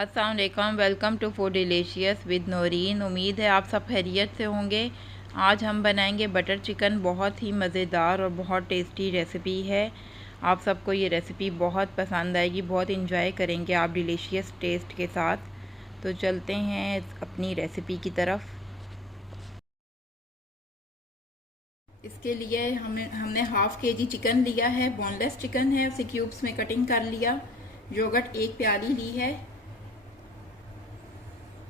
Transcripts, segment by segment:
अस्सलाम वालेकुम, welcome to food delicious with Naureen. उम्मीद है आप सब खैरियत से होंगे। आज हम बनाएंगे बटर चिकन। बहुत ही मज़ेदार और बहुत टेस्टी रेसिपी है। आप सबको ये रेसिपी बहुत पसंद आएगी, बहुत इंजॉय करेंगे आप डिलीशियस टेस्ट के साथ। तो चलते हैं अपनी रेसिपी की तरफ। इसके लिए हमने हाफ़ के जी चिकन लिया है, बोनलेस चिकन है, उसे क्यूब्स में कटिंग कर लिया। योगर्ट 1 प्याली ली है।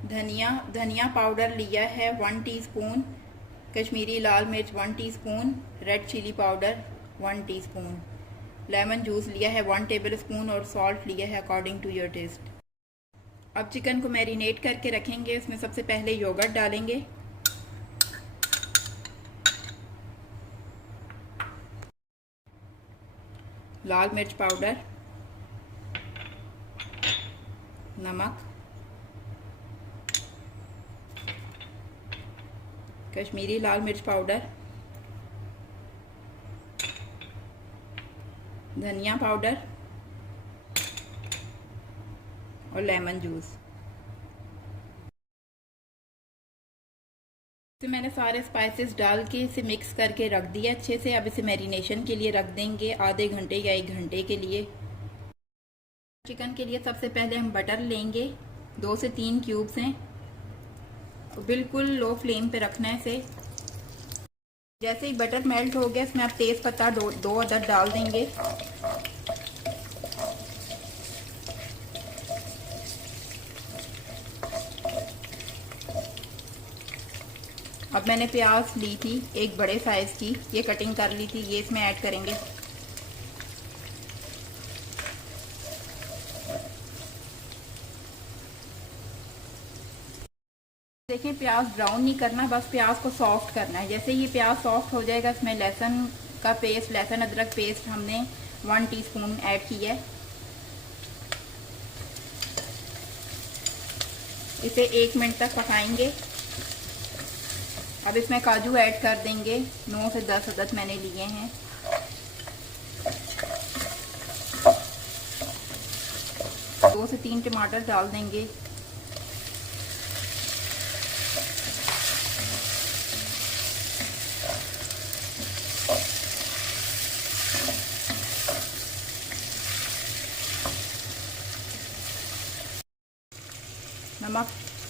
धनिया पाउडर लिया है 1 टीस्पून। कश्मीरी लाल मिर्च 1 teaspoon. Red chili powder 1 teaspoon. Lemon juice लिया है 1 टेबलस्पून और सॉल्ट लिया है अकॉर्डिंग टू योर टेस्ट। अब चिकन को मैरिनेट करके रखेंगे। इसमें सबसे पहले योगर्ट डालेंगे, लाल मिर्च पाउडर, नमक, कश्मीरी लाल मिर्च पाउडर, धनिया पाउडर और लेमन जूस। इसे मैंने सारे स्पाइसेस डाल के इसे मिक्स करके रख दिया अच्छे से। अब इसे मैरिनेशन के लिए रख देंगे आधे घंटे या 1 घंटे के लिए। चिकन के लिए सबसे पहले हम बटर लेंगे, 2 से 3 क्यूब्स हैं। तो बिल्कुल लो फ्लेम पे रखना है इसे। जैसे ही बटर मेल्ट हो गया, इसमें आप तेज पत्ता दो अदद डाल देंगे। अब मैंने प्याज ली थी 1 बड़े साइज की, ये कटिंग कर ली थी, ये इसमें ऐड करेंगे। देखिए, प्याज ब्राउन नहीं करना, बस प्याज को सॉफ्ट करना है। जैसे ये प्याज सॉफ्ट हो जाएगा, इसमें लहसुन का पेस्ट, लहसुन अदरक पेस्ट हमने 1 टीस्पून ऐड किया है। इसे 1 मिनट तक पकाएंगे। अब इसमें काजू ऐड कर देंगे, 9 से 10 अदद मैंने लिए हैं। दो से 3 टमाटर डाल देंगे।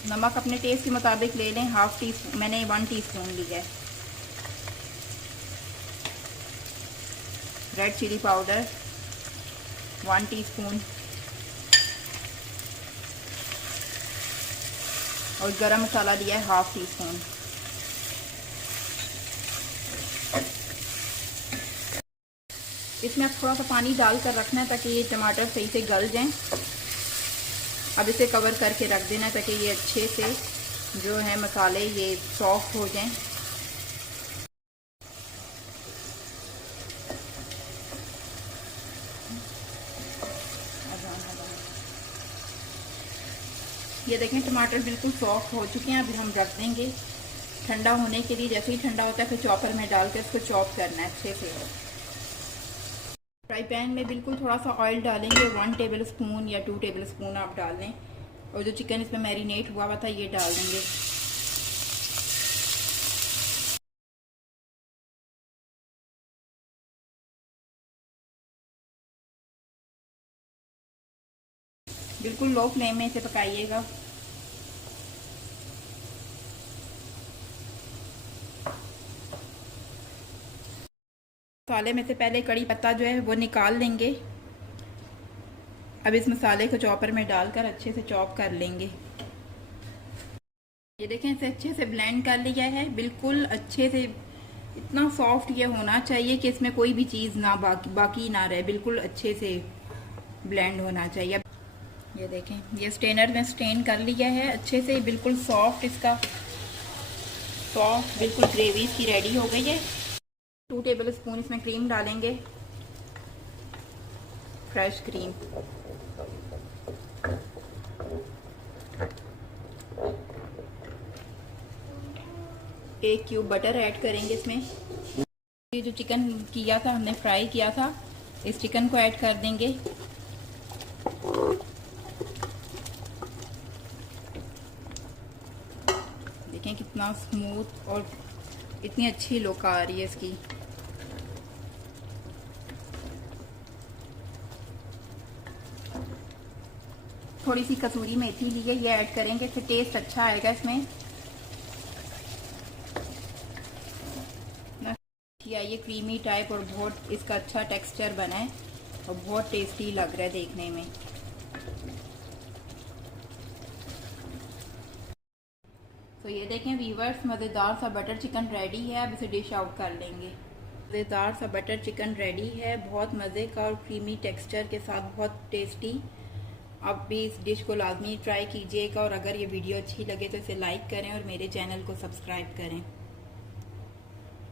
नमक अपने टेस्ट के मुताबिक ले लें। हाफ टी स्पून, मैंने 1 टीस्पून लिया है। रेड चिली पाउडर 1 टीस्पून और गरम मसाला लिया है हाफ टी स्पून। इसमें आप थोड़ा सा पानी डालकर रखना है ताकि ये टमाटर सही से गल जाएं। अब इसे कवर करके रख देना ताकि ये अच्छे से जो है मसाले ये सॉफ्ट हो जाएं। ये देखें, टमाटर बिल्कुल सॉफ्ट हो चुके हैं। अभी हम रख देंगे ठंडा होने के लिए। जैसे ही ठंडा होता है फिर चॉपर में डाल कर इसको चॉप करना है अच्छे से। फ्राई पैन में बिल्कुल थोड़ा सा ऑयल डालेंगे, 1 टेबलस्पून या 2 टेबलस्पून आप डाल दें। और जो चिकन इसमें मैरिनेट हुआ हुआ था ये डाल देंगे। बिल्कुल लो फ्लेम में इसे पकाइएगा। मसाले में से पहले कड़ी पत्ता जो है वो निकाल लेंगे। अब इस मसाले को चॉपर में डालकर अच्छे से चॉप कर लेंगे। ये देखें, इसे अच्छे से ब्लेंड कर लिया है। बिल्कुल अच्छे से इतना सॉफ्ट ये होना चाहिए कि इसमें कोई भी चीज़ ना बाकी ना रहे। बिल्कुल अच्छे से ब्लेंड होना चाहिए। ये देखें, ये स्ट्रेनर में स्ट्रेन कर लिया है अच्छे से। बिल्कुल सॉफ्ट, इसका सॉफ्ट बिल्कुल ग्रेवी इसकी रेडी हो गई है। 2 टेबलस्पून इसमें क्रीम डालेंगे, फ्रेश क्रीम। एक क्यूब बटर ऐड करेंगे इसमें। ये जो चिकन किया था हमने, फ्राई किया था, इस चिकन को ऐड कर देंगे। देखें कितना स्मूथ और इतनी अच्छी लुक आ रही है इसकी। थोड़ी सी कसूरी मेथी ली है, ये ऐड करेंगे तो टेस्ट अच्छा आएगा इसमें। ये क्रीमी टाइप और बहुत इसका अच्छा टेक्सचर बना है और बहुत टेस्टी लग रहा है देखने में। तो ये देखें व्यूवर्स, मज़ेदार सा बटर चिकन रेडी है। अब इसे डिश आउट कर लेंगे। मज़ेदार सा बटर चिकन रेडी है, बहुत मज़े का और क्रीमी टेक्सचर के साथ, बहुत टेस्टी। आप भी इस डिश को लाजमी ट्राई कीजिएगा और अगर ये वीडियो अच्छी लगे तो इसे लाइक करें और मेरे चैनल को सब्सक्राइब करें।